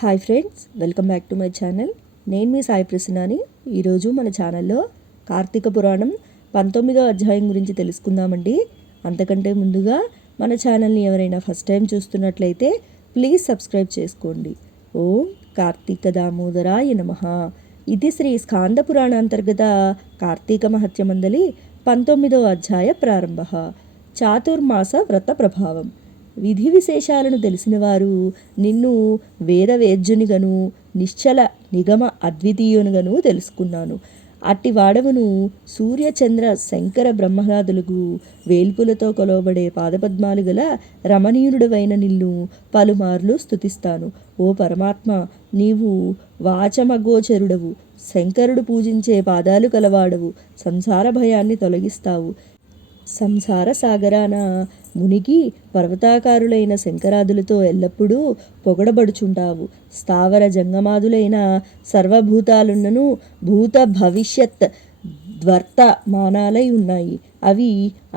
Hi friends, welcome back to my channel. నేను మీ సాయి ప్రసన్నాని. ఈరోజు మన ఛానల్లో కార్తీక పురాణం 19వ అధ్యాయం గురించి తెలుసుకుందామండి. అంతకంటే ముందుగా మన ఛానల్ని ఎవరైనా ఫస్ట్ టైం చూస్తున్నట్లయితే ప్లీజ్ సబ్స్క్రైబ్ చేసుకోండి. ఓం కార్తీక దామోదరాయ నమః. ఇది శ్రీ స్కాంద పురాణాంతర్గత కార్తీక మహత్యమందలి 19వ అధ్యాయ ప్రారంభ. చాతుర్మాస వ్రత ప్రభావం. విధి విశేషాలను తెలిసినవారు నిన్ను వేదవేద్యునిగను నిశ్చల నిగమ అద్వితీయునిగను తెలుసుకున్నాను. అట్టి వాడవును సూర్యచంద్ర శంకర బ్రహ్మగాదులకు వేల్పులతో కొలవబడే పాదపద్మాలు గల రమణీయుడవైన నిన్ను పలుమార్లు స్తుతిస్తాను. ఓ పరమాత్మ, నీవు వాచమగోచరుడవు, శంకరుడు పూజించే పాదాలు కలవాడవు, సంసార భయాన్ని తొలగిస్తావు. సంసార సాగరాన మునిగి పర్వతాకారులైన శంకరాదులతో ఎల్లప్పుడూ పొగడబడుచుంటావు. స్థావర జంగమాదులైన సర్వభూతాలున్నను భూత భవిష్యత్ వర్తమానాలై ఉన్నాయి. అవి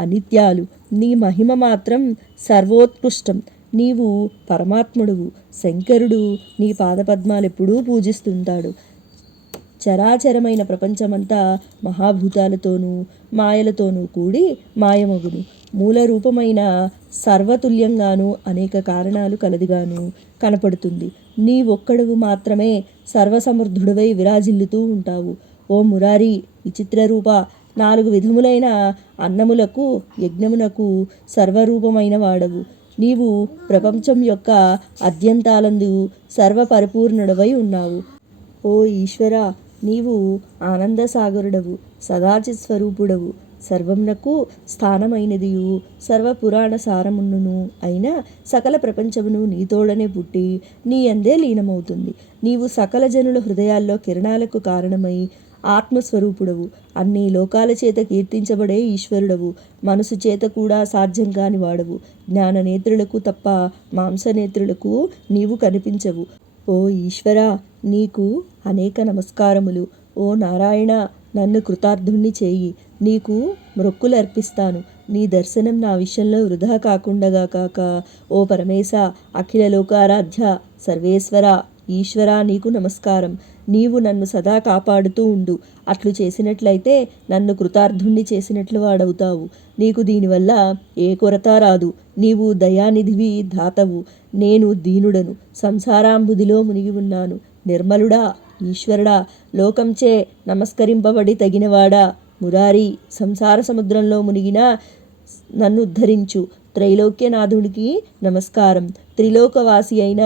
అనిత్యాలు. నీ మహిమ మాత్రం సర్వోత్కృష్టం. నీవు పరమాత్ముడువు. శంకరుడు నీ పాదపద్మాలెప్పుడూ పూజిస్తుంటాడు. చరాచరమైన ప్రపంచమంతా మహాభూతాలతోనూ మాయలతోనూ కూడి మాయమగును. మూల రూపమైన సర్వతుల్యంగాను అనేక కారణాలు కలదిగాను కనపడుతుంది. నీ ఒక్కడువు మాత్రమే సర్వసమర్థుడవై విరాజిల్లుతూ ఉంటావు. ఓ మురారి, విచిత్ర రూప, 4 విధములైన అన్నములకు యజ్ఞమునకు సర్వరూపమైన వాడవు. నీవు ప్రపంచం యొక్క అద్యంతాలందు సర్వపరిపూర్ణుడవై ఉన్నావు. ఓ ఈశ్వర, నీవు ఆనందసాగరుడవు, సదాచిత్ స్వరూపుడవు, సర్వమునకు స్థానమైనదియు సర్వపురాణ సారమును అయిన సకల ప్రపంచమును నీతోడనే పుట్టి నీ అందే లీనమవుతుంది. నీవు సకల జనుల హృదయాల్లో కిరణాలకు కారణమై ఆత్మస్వరూపుడవు. అన్ని లోకాల చేత కీర్తించబడే ఈశ్వరుడవు. మనసు చేత కూడా సాధ్యం కాని వాడవు. జ్ఞాననేత్రులకు తప్ప మాంసనేత్రులకు నీవు కనిపించవు. ఓ ఈశ్వర, నీకు అనేక నమస్కారములు. ఓ నారాయణ, నన్ను కృతార్థుణ్ణి చేయి. నీకు మ్రొక్కులు అర్పిస్తాను. నీ దర్శనం నా విషయంలో వృధా కాకుండగా కాక, ఓ పరమేశ, అఖిల లోకారాధ్య సర్వేశ్వర, ఈశ్వర, నీకు నమస్కారం. నీవు నన్ను సదా కాపాడుతూ ఉండు. అట్లు చేసినట్లయితే నన్ను కృతార్థుణ్ణి చేసినట్లు వాడవుతావు. నీకు దీనివల్ల ఏ కొరత రాదు. నీవు దయానిధివి, దాతవు. నేను దీనుడను, సంసారాంబుదిలో మునిగి ఉన్నాను. నిర్మలుడా, ఈశ్వరుడా, లోకంచే నమస్కరింపబడి తగినవాడా, మురారి, సంసార సముద్రంలో మునిగిన నన్ను ఉద్ధరించు. త్రైలోక్యనాథుడికి నమస్కారం. త్రిలోకవాసి అయిన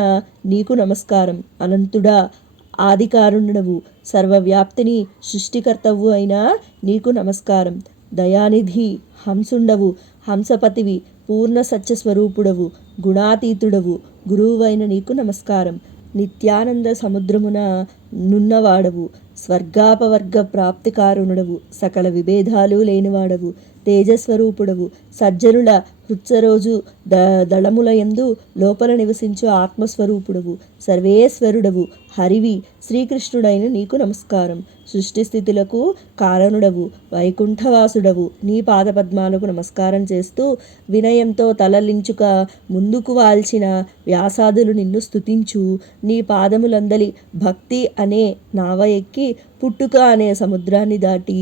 నీకు నమస్కారం. అనంతుడా, ఆదికారుణ్ణవు, సర్వవ్యాప్తిని సృష్టికర్తవు అయినా నీకు నమస్కారం. దయానిధి, హంసుండవు, హంసపతివి, పూర్ణ సత్యస్వరూపుడవు, గుణాతీతుడవు, గురువువైన నీకు నమస్కారం. నిత్యానంద సముద్రమున నున్నవాడవు, స్వర్గాపవర్గ ప్రాప్తికారుణుడవు, సకల విభేదాలు లేనివాడవు, తేజస్వరూపుడవు, సజ్జనుల హృత్సరోజు దళములయందు లోపల నివసించు ఆత్మస్వరూపుడవు, సర్వేశ్వరుడవు, హరివి, శ్రీకృష్ణుడైన నీకు నమస్కారం. సృష్టి స్థితులకు కారణుడవు, వైకుంఠవాసుడవు, నీ పాదపద్మాలకు నమస్కారం చేస్తూ వినయంతో తలలించుక ముందుకు వాల్చిన వ్యాసాదులు నిన్ను స్తుతించు. నీ పాదములందలి భక్తి అనే నావ ఎక్కి పుట్టుక అనే సముద్రాన్ని దాటి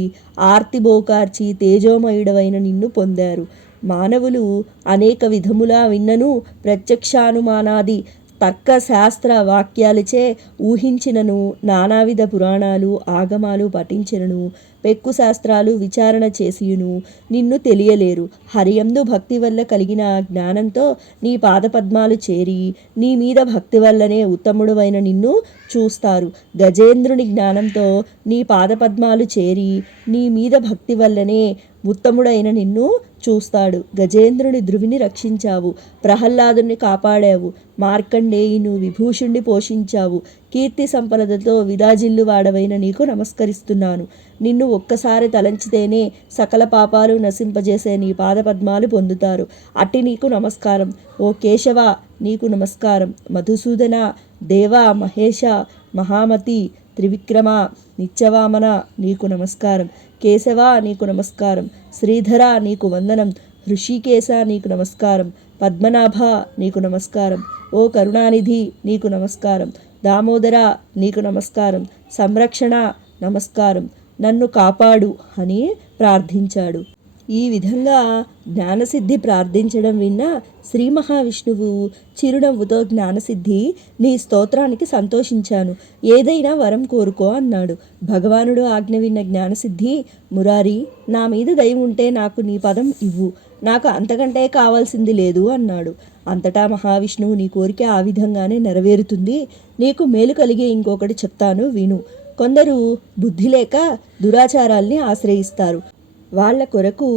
ఆర్తిబోకార్చి తేజోమయుడవైన నిన్ను పొందారు. మానవులు అనేక విధములా విన్నను ప్రత్యక్షానుమానాది తర్కశాస్త్ర వాక్యాలచే ఊహించినను, నానావిధ పురాణాలు ఆగమాలు పఠించినను, పెక్కు శాస్త్రాలు విచారణ చేసియును నిన్ను తెలియలేరు. హరియందు భక్తి వల్ల కలిగిన జ్ఞానంతో నీ పాదపద్మాలు చేరి నీ మీద భక్తి వల్లనే ఉత్తముడవైన నిన్ను చూస్తారు. గజేంద్రుని జ్ఞానంతో నీ పాదపద్మాలు చేరి నీ మీద భక్తి వల్లనే ఉత్తముడైన నిన్ను చూస్తాడు. గజేంద్రుని ధ్రువిని రక్షించావు, ప్రహ్లాదుని కాపాడావు, మార్కండేయును విభూషుణ్ణి పోషించావు. కీర్తి సంపదతో విరాజిల్లు వాడవైన నీకు నమస్కరిస్తున్నాను. నిన్ను ఒక్కసారి తలంచితేనే సకల పాపాలు నశింపజేసే నీ పాదపద్మాలు పొందుతారు. అట్టి నీకు నమస్కారం. ఓ కేశవ, నీకు నమస్కారం. మధుసూదన, దేవ, మహేష, మహామతి, త్రివిక్రమ, నిత్యవామన, నీకు నమస్కారం. కేశవ, నీకు నమస్కారం. శ్రీధర, నీకు వందనం. ఋషికేశ, నీకు నమస్కారం. పద్మనాభ, నీకు నమస్కారం. ఓ కరుణానిధి, నీకు నమస్కారం. దామోదర నీకు నమస్కారం, సంరక్షణ నమస్కారం, నన్ను కాపాడు అని ప్రార్థించాడు. ఈ విధంగా జ్ఞానసిద్ధి ప్రార్థించడం విన్న శ్రీ మహావిష్ణువు చిరునవ్వుతో, జ్ఞానసిద్ధి, నీ స్తోత్రానికి సంతోషించాను, ఏదైనా వరం కోరుకో అన్నాడు. భగవానుడు ఆజ్ఞ విన్న జ్ఞానసిద్ధి, మురారి, నా మీద దయ ఉంటే నాకు నీ పదం ఇవ్వు, నాకు అంతకంటే కావాల్సింది లేదు అన్నాడు. అంతటా మహావిష్ణువు, నీ కోరిక ఆ విధంగానే నెరవేరుతుంది, నీకు మేలు కలిగే ఇంకొకటి చెప్తాను విను. కొందరు బుద్ధి లేక దురాచారాల్ని ఆశ్రయిస్తారు. వాళ్ళ కొరకు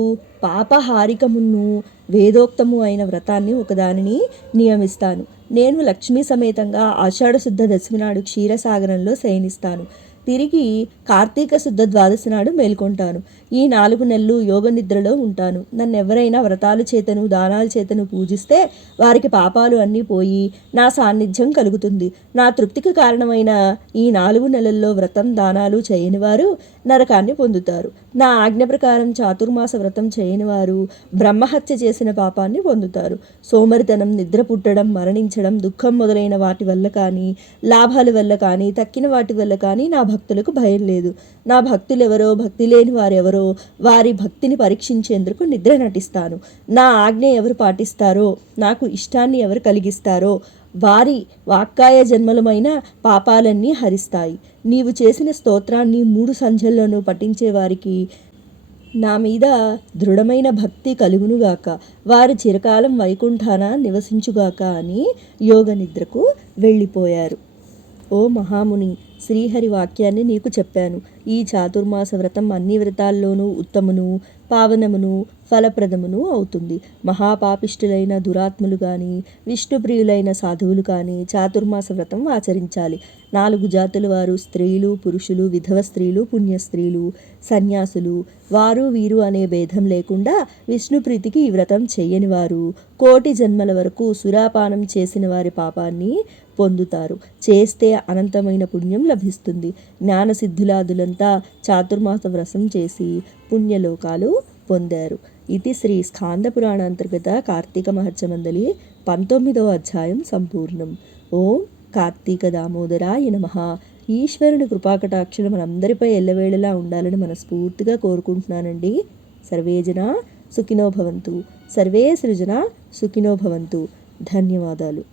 పాపహారికమును వేదోక్తము అయిన వ్రతాన్ని ఒకదానిని నియమిస్తాను. నేను లక్ష్మీ సమేతంగా ఆషాఢశుద్ధ దశమి నాడు క్షీరసాగరంలో శయనిస్తాను. తిరిగి కార్తీక శుద్ధ ద్వాదశి నాడు మేల్కొంటాను. ఈ 4 నెలలు యోగ నిద్రలో ఉంటాను. నన్ను ఎవరైనా వ్రతాల చేతను దానాల చేతను పూజిస్తే వారికి పాపాలు అన్నీ పోయి నా సాన్నిధ్యం కలుగుతుంది. నా తృప్తికి కారణమైన ఈ 4 నెలల్లో వ్రతం దానాలు చేయని వారు నరకాన్ని పొందుతారు. నా ఆజ్ఞ ప్రకారం చాతుర్మాస వ్రతం చేయని వారు బ్రహ్మహత్య చేసిన పాపాన్ని పొందుతారు. సోమరితనం, నిద్ర పుట్టడం, మరణించడం, దుఃఖం మొదలైన వాటి వల్ల కానీ, లాభాల వల్ల కానీ, తక్కిన వాటి వల్ల కానీ నా భక్తులకు భయం లేదు. నా భక్తులెవరో, భక్తి లేని వారెవరో వారి భక్తిని పరీక్షించేందుకు నిద్ర నటిస్తాను. నా ఆజ్ఞ ఎవరు పాటిస్తారో, నాకు ఇష్టాన్ని ఎవరు కలిగిస్తారో వారి వాక్కాయ జన్మలమైన పాపాలన్నీ హరిస్తాయి. నీవు చేసిన స్తోత్రాన్ని 3 సంధ్యల్లోనూ పఠించే వారికి నా మీద దృఢమైన భక్తి కలుగునుగాక, వారు చిరకాలం వైకుంఠాన నివసించుగాక అని యోగ నిద్రకు వెళ్ళిపోయారు. ఓ మహాముని, శ్రీహరి వాక్యాన్ని నీకు చెప్పాను. ఈ చాతుర్మాస వ్రతం అన్ని వ్రతాల్లోనూ ఉత్తమును, పావనమును, ఫలప్రదమును అవుతుంది. మహాపాపిష్టులైన దురాత్ములు కానీ, విష్ణుప్రియులైన సాధువులు కానీ చాతుర్మాస వ్రతం ఆచరించాలి. 4 జాతుల వారు, స్త్రీలు, పురుషులు, విధవ స్త్రీలు, పుణ్య స్త్రీలు, సన్యాసులు, వారు వీరు అనే భేదం లేకుండా విష్ణుప్రీతికి ఈ వ్రతం చేయని వారు 1,000,000 జన్మల వరకు సురాపానం చేసిన వారి పాపాన్ని పొందుతారు. చేస్తే అనంతమైన పుణ్యం లభిస్తుంది. జ్ఞానసిద్ధులాదులంతా చాతుర్మాస వ్రతం చేసి పుణ్యలోకాలు పొందారు. ఇది శ్రీ స్కాంద పురాణాంతర్గత కార్తీక మహత్యమందలి 19వ అధ్యాయం సంపూర్ణం. ఓం కార్తీక దామోదరాయ నమః. ఈశ్వరుని కృపాకటాక్షలు మనందరిపై ఎల్లవేళలా ఉండాలని మనస్ఫూర్తిగా కోరుకుంటున్నానండి. సర్వేజన సుఖినో భవంతు, సర్వే సృజన సుఖినో భవంతు. ధన్యవాదాలు.